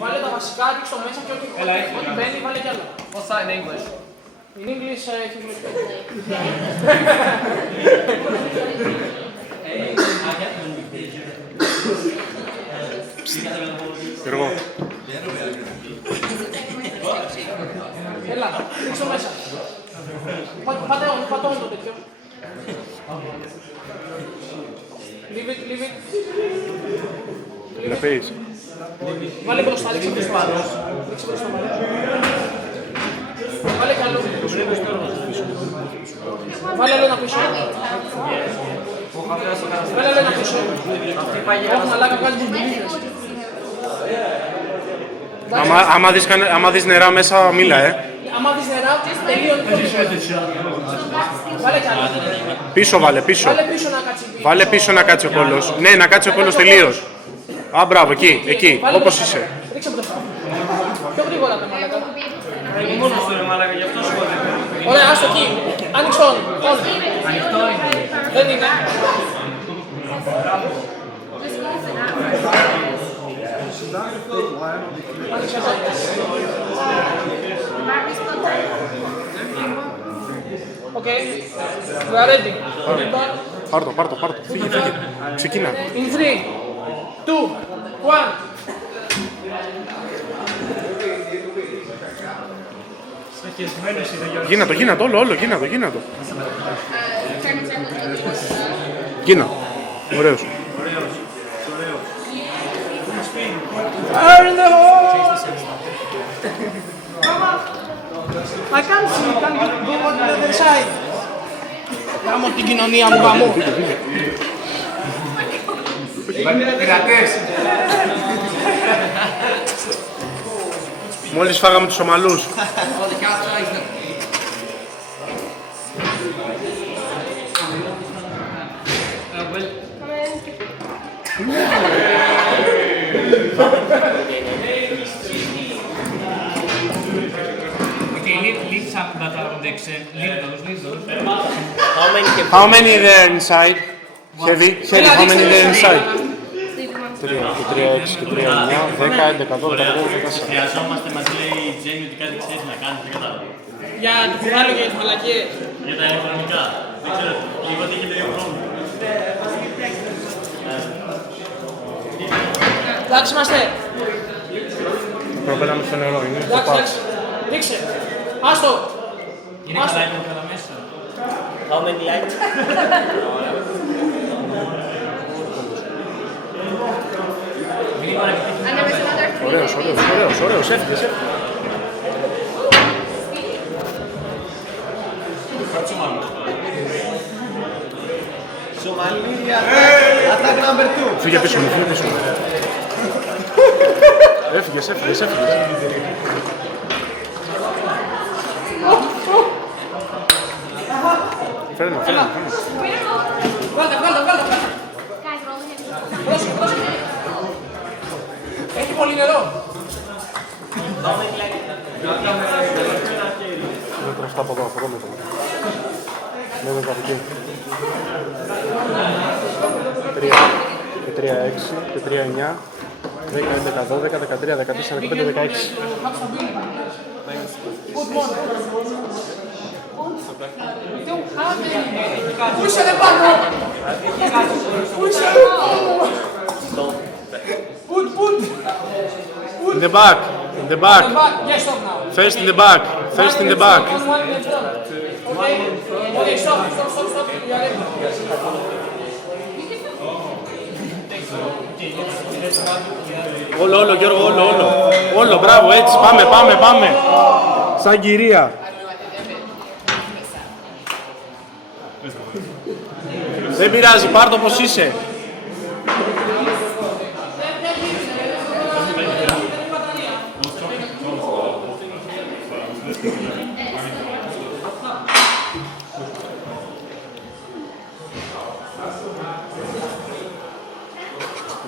Βάλε τα βασικά, ρίξ' το μέσα και ό,τι μπαίνει, βάλε κι άλλα. What's that in English? In English, he will Γιώργο. Έλα, ρίξ' το μέσα. Πατώνει το τέτοιο. Leave it, leave it. Βλέπεις. Βάλε μπροστά, ρίξε μπροστά. Ρίξε μπροστά, βάλε κι άλλο. Βάλε άλλο ένα πίσω. Βάλε άλλο ένα πίσω. Όχι, μαλάκα, βγάζει μπουρμπουλίδες. Άμα δεις νερά μέσα, μίλα, Άμα δεις νερά, τελείωνε το πίσω. Βάλε κι άλλο. Πίσω βάλε, πίσω. Βάλε πίσω να κάτσει πίσω. Βάλε πίσω να κάτσει ο κόλλος. Ναι, να κάτσει ο κόλλος τελείως. Α, μπράβο, εκεί, όπως είσαι. Ρίξε μπροστά. Πιο γρήγορα τα μαλάκα. Μόνος του ρε μαλάκα, γι' αυτό σου πω. Ωραία, άστο εκεί. Άνοιξε on. Ανοιχτό είναι. Δεν είναι. Άνοιξε εδώ. Οκ. We are ready. Πάρ' το. Φύγε. Ξεκίνα. In 3, 2, 1. Γίνα το, όλο, γίνα το. Γίνα. Ωραίος. Fire in the hole! I can't see. Can you go on the other side? Γάμω την κοινωνία μου, γάμω. Πειρατές. Μόλις φάγαμε τους Ομαλούς. How many there inside? Heavy, how many there inside? 3, 6 και 3, 9, 10, 11, 12, 13, 14. Χρειαζόμαστε, μας λέει η Τζέννη ότι κάτι ξέρεις να κάνεις, δεν κατάλαβα. Για την κουβάλω και για τις μαλακίες. Για τα ηλεκτρονικά. Δεν ξέρω, λίγο ότι έχετε δύο χρόνια. Εντάξει είμαστε. Προπέλαμε στο νερό, είναι στο Εντάξει, πάτ. εντάξει. Ρίξε. Άστο. Είναι καλά, είναι καλά μέσα. How many lights? Ωραίος, έφυγες. Σομαλία, attack number 2. Φύγε πίσω μου. Έφυγες. Φέρνω. Βάλτε. Πρόσεχε. Έχει πολύ νερό. Μέτρα αυτά από εδώ μέτρα. Ναι, με καρδική. 3 και 3, 6 και 3, 9, 10, 11, 12, 13, 14, 15, 16. Good morning. Πού είσαι ρε πάνω. Πού είσαι ρε πάνω. Put. In the back. Yes, stop now. First in the back. Okay, stop. You are ready. Όλο, Γιώργο, όλο, μπράβο, έτσι, πάμε. Σαν κυρία. Δεν πειράζει, πάρ' το πως είσαι.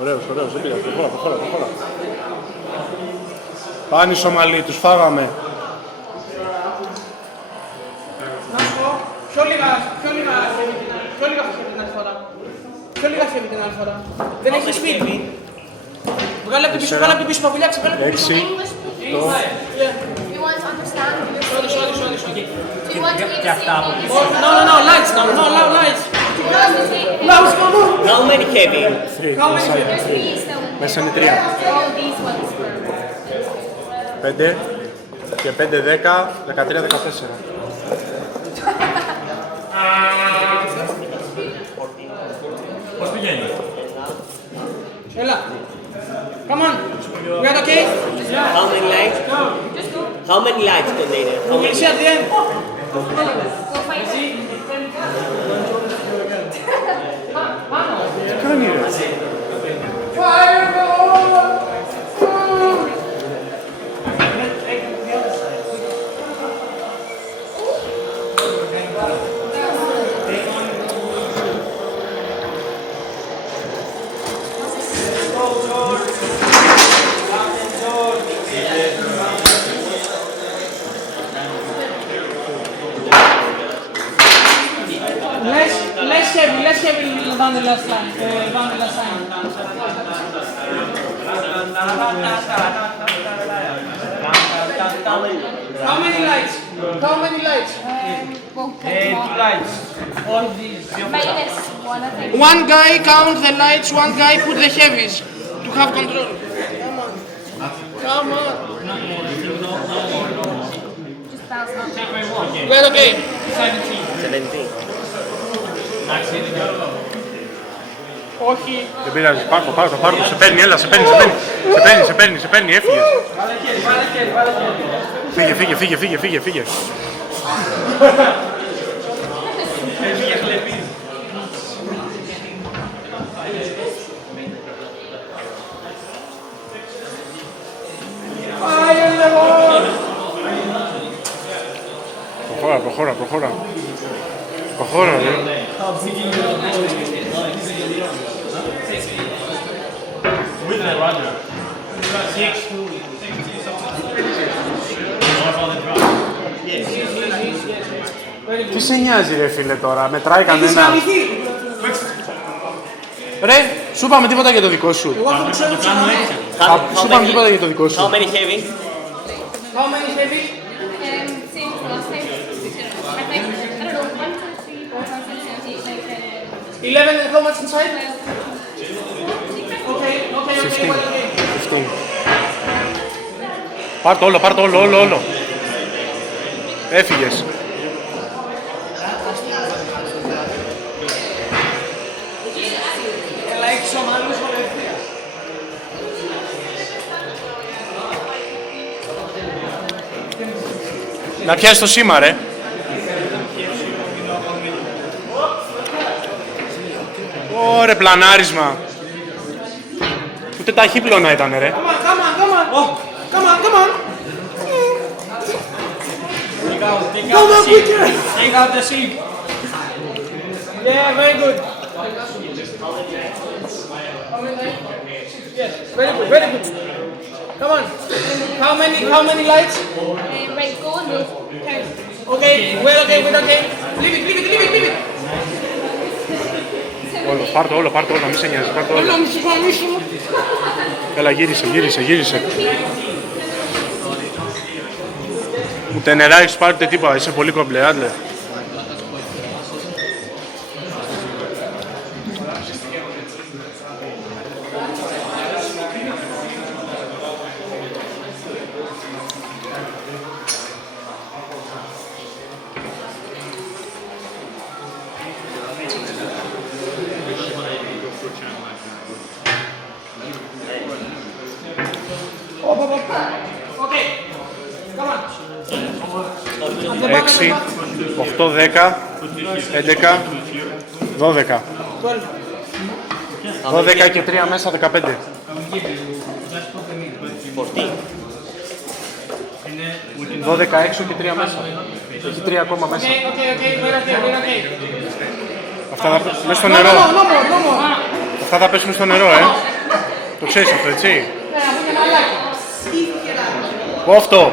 Ωραίος, δεν πειράζει, προχώρα. Πάνε οι Σομαλοί, τους φάγαμε. Να σου πω, πιο λίγα χέρι την άλλη φορά. Δεν έχει σπίτι. Βγάλε από την πίσω παπουλιά, ξεβγάλε από την πίσω. 6. You want to understand? Sorry. Do you want to read the same thing? No, lights now, no, lights. Lights, come on. How many heavy? 3. How many? There's three, so Μέσα είναι 3. all these ones were. 5 και 5, 10, 13, 14. Πώς πηγαίνει? Έλα. Come on. We are okay? How many lights? How many lights container? How We'll many? see at the end. Go find it. Τι κάνει ρε. Less heavy than the last line. Than the last line. How many lights? How many lights? Well, Lights. All these. minus one, I think. One guy count the lights, one guy put the heavies to have control. Come on. Just bounce up. We're okay. 17. Όχι. Δεν πειράζει, πάρ' το, σε παίρνει, έλα, σε παίρνει, έφυγες. Φύγε. Προχώρα, ρε. With the Roger. 6 to 60. Τι σε νοιάζει ρε φίλε τώρα, μετράει κανένα. Ρε, σου είπαμε τίποτα για το δικό σου. Εγώ αυτό που ξέρω είναι Σου είπαμε τίποτα για το δικό How σου. many heavy? How many heavy? Same as last time. I think, I don't know, 1, 2, 3, 4, 5, 6, 7, 8, 9, 10. 11 and how much inside? Okay, 15. well, okay. 15. Πάρ' το όλο. Έφυγες. Έλα, έχεις ομάδες βολευτεία. Να πιάσεις το σήμα ρε. Ωρε πλανάρισμα. Ούτε ταχύπλωνα ήταν ρε. Come on. Take out the seat. Yeah, very good. Yes, very good. Come on. How many lights? Right, go and move. Count. Okay, we're okay. Leave it. Όλο, πάρ' το όλο, μη σε νοιάζει, πάρ' το όλο. Έλα, γύρισε. Ούτε νερά έχεις πάρει ούτε τίποτα, είσαι πολύ κομπλέ, άντε. Okay. Come on. 6, 8, 10, 11, 12. 12 και 3 μέσα, 15. 12 έξω και 3 μέσα. Έχει 3 ακόμα μέσα. Okay, we're okay. Αυτά θα πέσουν στο νερό. No more. Αυτά θα πέσουν στο νερό, Το ξέρεις αυτό, έτσι. Πού αυτό.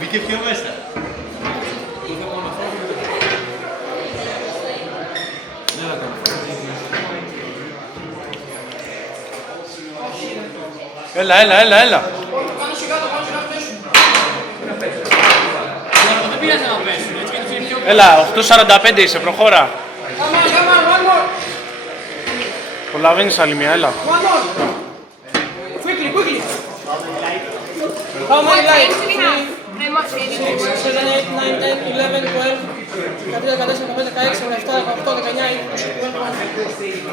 Μπήκε πιο μέσα. Έλα, έλα, έλα, έλα. Πάνω σιγά το, πάνω σιγά αυτές. Δεν πειράζει να πέσουν, έτσι και τους είναι πιο... Έλα, 8.45 είσαι, προχώρα. Come on, one more. Προλαβαίνεις άλλη μία, έλα. One more. Quickly, quickly. How What many times lights? do we have? How much do we have? 7, 8, 9, 10, 11, 12, 13, 14, 15, 16, 17, 18, 19, 20.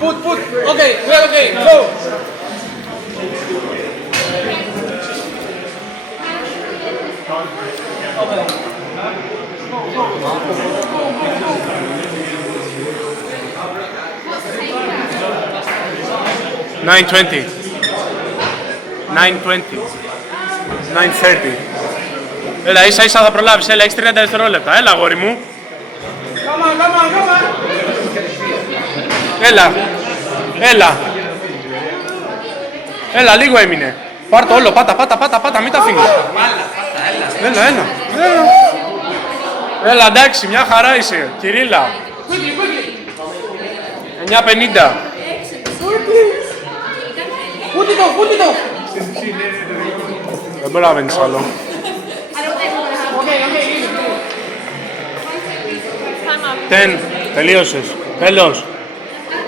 Put. Okay, we're okay. Go. What's the time? 9:20. 9:20. 9:30. Έλα, ίσα θα προλάβεις, έλα, έχεις 30 δευτερόλεπτα. Έλα, αγόρι μου. Come on. Έλα, λίγο έμεινε. Πάρ' το όλο, πάτα, μην τα αφήνεις. Έλα. Έλα, εντάξει, μια χαρά είσαι, Κυρίλλα. 9:50. Put it off. Δεν προλαβαίνεις άλλο. I don't think we're gonna have. Ten. Time up. Τελείωσες.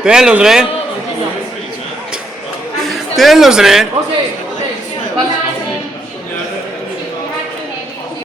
Τέλος ρε. Τέλος ρε. Okay,